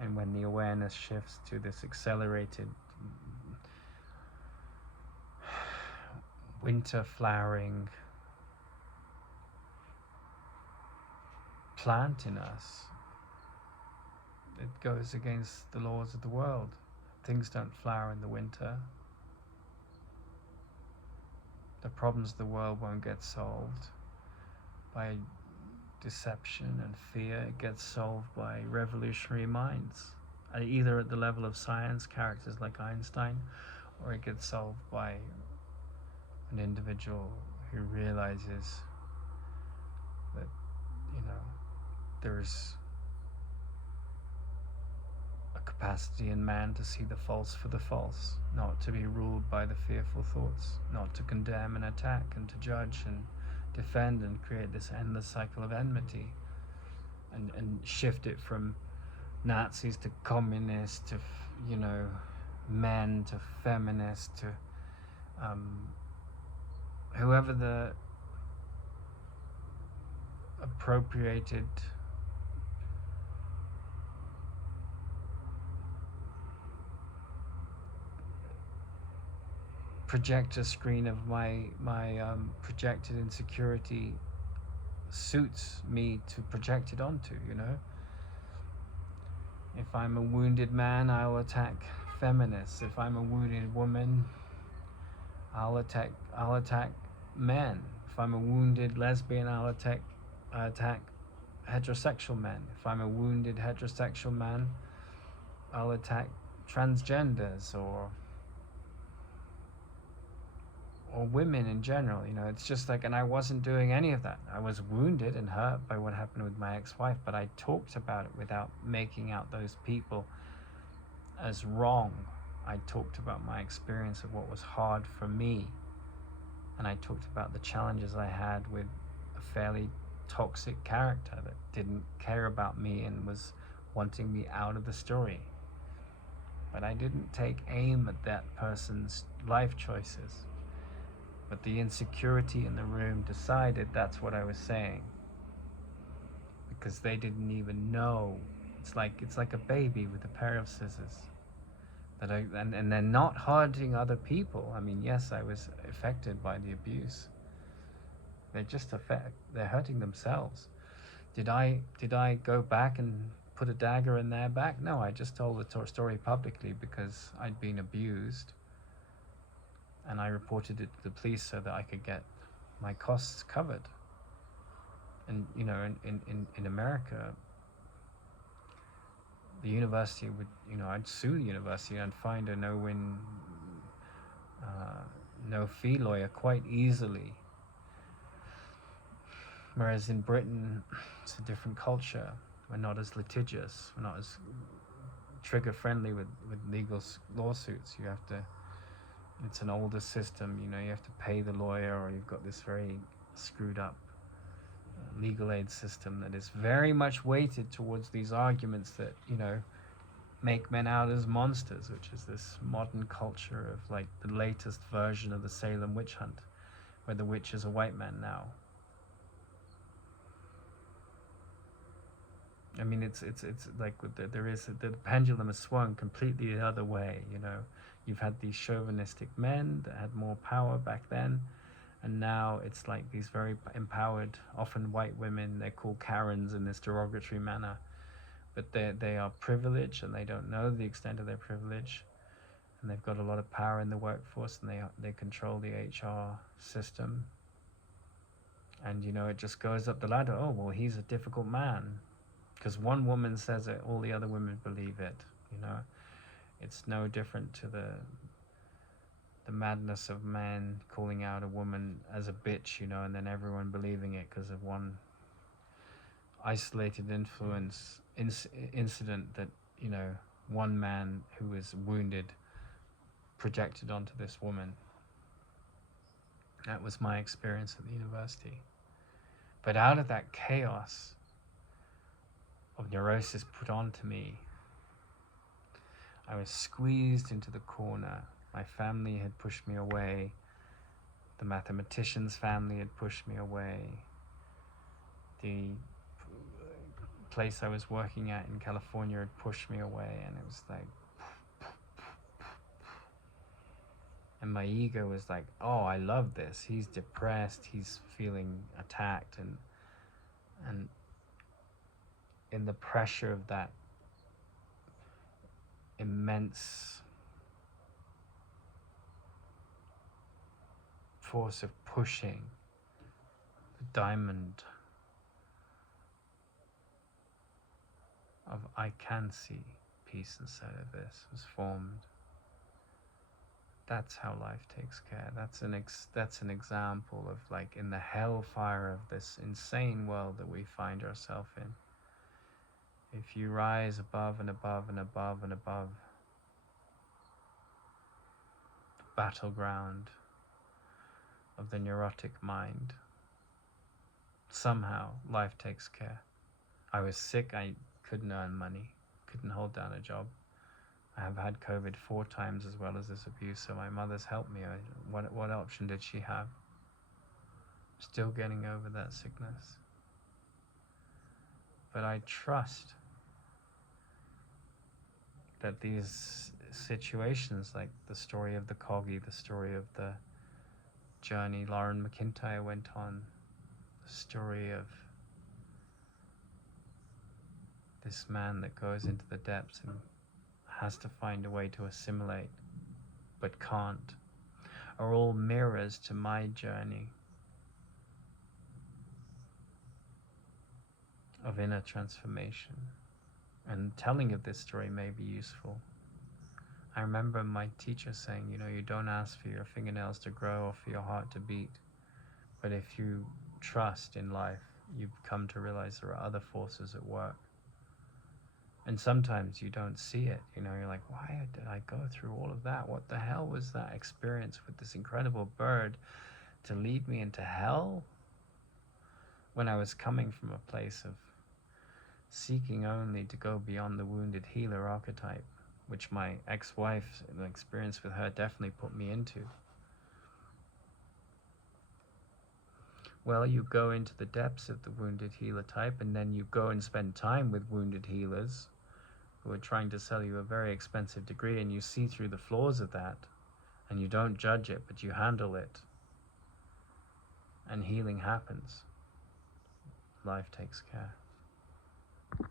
And when the awareness shifts to this accelerated winter flowering plant in us, it goes against the laws of the world. Things don't flower in the winter. The problems of the world won't get solved by deception and fear. It gets solved by revolutionary minds, either at the level of science, characters like Einstein, or it gets solved by an individual who realizes that, there's a capacity in man to see the false for the false, not to be ruled by the fearful thoughts, not to condemn and attack and to judge and defend and create this endless cycle of enmity, and shift it from Nazis to communists to men to feminists to whoever the appropriated projector screen of my projected insecurity suits me to project it onto. If I'm a wounded man, I'll attack feminists. If I'm a wounded woman, I'll attack men. If I'm a wounded lesbian, I'll attack heterosexual men. If I'm a wounded heterosexual man, I'll attack transgenders or women in general. It's just like, and I wasn't doing any of that. I was wounded and hurt by what happened with my ex-wife, but I talked about it without making out those people as wrong. I talked about my experience of what was hard for me, and I talked about the challenges I had with a fairly toxic character that didn't care about me and was wanting me out of the story. But I didn't take aim at that person's life choices. But the insecurity in the room decided that's what I was saying, because they didn't even know. It's like a baby with a pair of scissors. And they're not hurting other people. I mean, yes, I was affected by the abuse. They're hurting themselves. Did I go back and put a dagger in their back? No, I just told the story publicly because I'd been abused. And I reported it to the police so that I could get my costs covered. And in America, the university would, I'd sue the university and I'd find a no-win, no-fee lawyer quite easily. Whereas in Britain, it's a different culture. We're not as litigious. We're not as trigger-friendly with legal lawsuits. It's an older system, you have to pay the lawyer, or you've got this very screwed up legal aid system that is very much weighted towards these arguments that, make men out as monsters, which is this modern culture of like the latest version of the Salem witch hunt, where the witch is a white man now. I mean, it's like the pendulum has swung completely the other way. You've had these chauvinistic men that had more power back then, and now it's like these very empowered, often white women. They're called Karens in this derogatory manner, but they are privileged and they don't know the extent of their privilege, and they've got a lot of power in the workforce, and they control the HR system. And it just goes up the ladder. Oh well, he's a difficult man. Because one woman says it, all the other women believe it. It's no different to the madness of men calling out a woman as a bitch, and then everyone believing it because of one isolated incident that one man who was wounded projected onto this woman. That was my experience at the university. But out of that chaos of neurosis put onto me, I was squeezed into the corner. My family had pushed me away. The mathematician's family had pushed me away. The place I was working at in California had pushed me away, and it was like, and my ego was like, oh, I love this. He's depressed, he's feeling attacked, and in the pressure of that immense force of pushing, the diamond of I can see peace inside of this was formed. That's how life takes care. That's an example of, like, in the hellfire of this insane world that we find ourselves in. If you rise above and above and above and above the battleground of the neurotic mind, somehow life takes care. I was sick, I couldn't earn money, couldn't hold down a job. I have had COVID 4 times as well as this abuse, so my mother's helped me. What option did she have? Still getting over that sickness. But I trust that these situations, like the story of the Coggy, the story of the journey Lauren McIntyre went on, the story of this man that goes into the depths and has to find a way to assimilate but can't, are all mirrors to my journey of inner transformation. And telling of this story may be useful. I remember my teacher saying, you don't ask for your fingernails to grow or for your heart to beat, but if you trust in life, you come to realize there are other forces at work. And sometimes you don't see it, you're like, why did I go through all of that? What the hell was that experience with this incredible bird to lead me into hell? When I was coming from a place of seeking only to go beyond the wounded healer archetype, which my ex-wife's experience with her definitely put me into. Well, you go into the depths of the wounded healer type, and then you go and spend time with wounded healers who are trying to sell you a very expensive degree, and you see through the flaws of that, and you don't judge it, but you handle it, and healing happens. Life takes care.